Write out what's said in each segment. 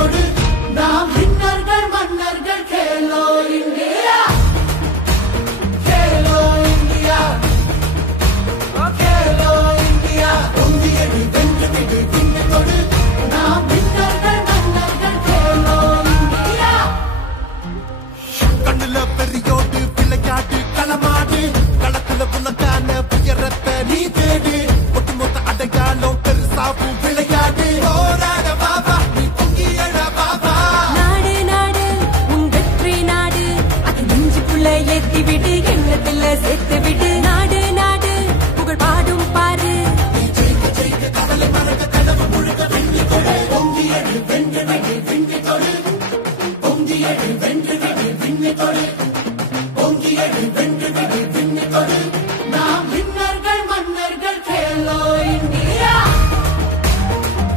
தொடு நாம் விண்ணர்கள் மன்னர்கள் Khelo India Khelo India Khelo India பொங்கியடி வென்று விடு விண்ணு தொடு நாம் விண்ணர்கள் மன்னர்கள் கேலோ இந்தியா கண்ணுல பெரியோடு விளையாட்டு களமாடு களத்துல புனத்தான புயரத்தை நீ தேடு ஒட்டுமொத்த அடையாளம் பெருசாவும் விளையாடு போராட பாபா நீ பொங்கியட பாபா நாடு நாடு உன் வெற்றி நாடு அது நெஞ்சுக்குள்ள ஏத்தி விடு எண்ணத்துல சேர்த்து விடு நாடு நாடு புகழ் பாடும் பாரு ஜெயிக்க ஜெயிக்க கவலை மறக்க கனவு முழுக்க வெண்ணி கொடு பொங்கியடு வென்று விடு விண்ணி தொடு பொங்கியடு வென்று விடு விண்ணி தொடு பொங்கியடு வென்று விடு விண்ணி தொடு நாம் விண்ணர்கள் மன்னர்கள் Khelo India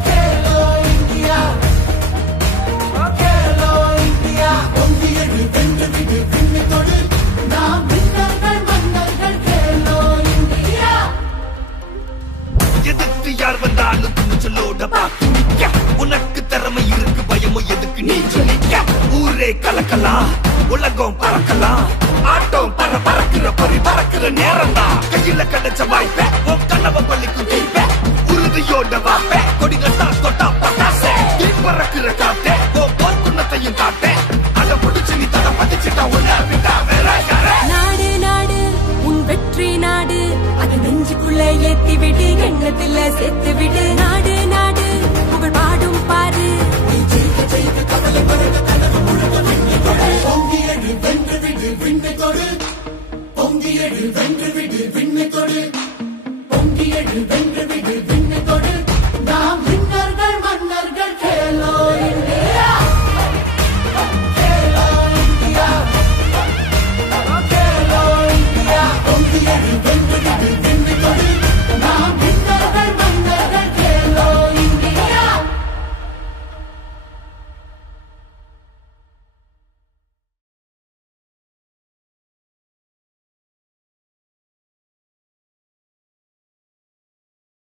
Khelo India Khelo India பொங்கியடு வென்று விடு விண்ணி தொடு நாம் விண்ணர்கள் மன்னர்கள் கேலோ இந்தியா எதிர்த்து யார் வந்தாலும் துணிச்சலோட பார்த்து நிக்க உனக்கு திறமை இருக்கு பயமும் எதுக்கு நீ சொல்லிக்க ஊரே கலக்கலாம் உலகம் பறக்கலாம் ஆட்டம் பறக்கிற பறக்கிற நேரம் தான் கையில கிடைச்ச வாய்ப்ப உன் கனவை பள்ளிக்கு ஜெயிப்ப உறுதியோட வாப்ப கொடி கட்டா தொட்டா பட்டாச நீ பறக்கிற காட்டே உன் போர்க்குன்னத்தையும் காட்டே அதை பிடிச்சு நீ தட பதிச்சுட்டா உன்ன விட்டா வேற யார நாடு நாடு உன் வெற்றி நாடு அது நெஞ்சுக்குள்ள ஏத்தி விடு எண்ணத்துல சேர்த்து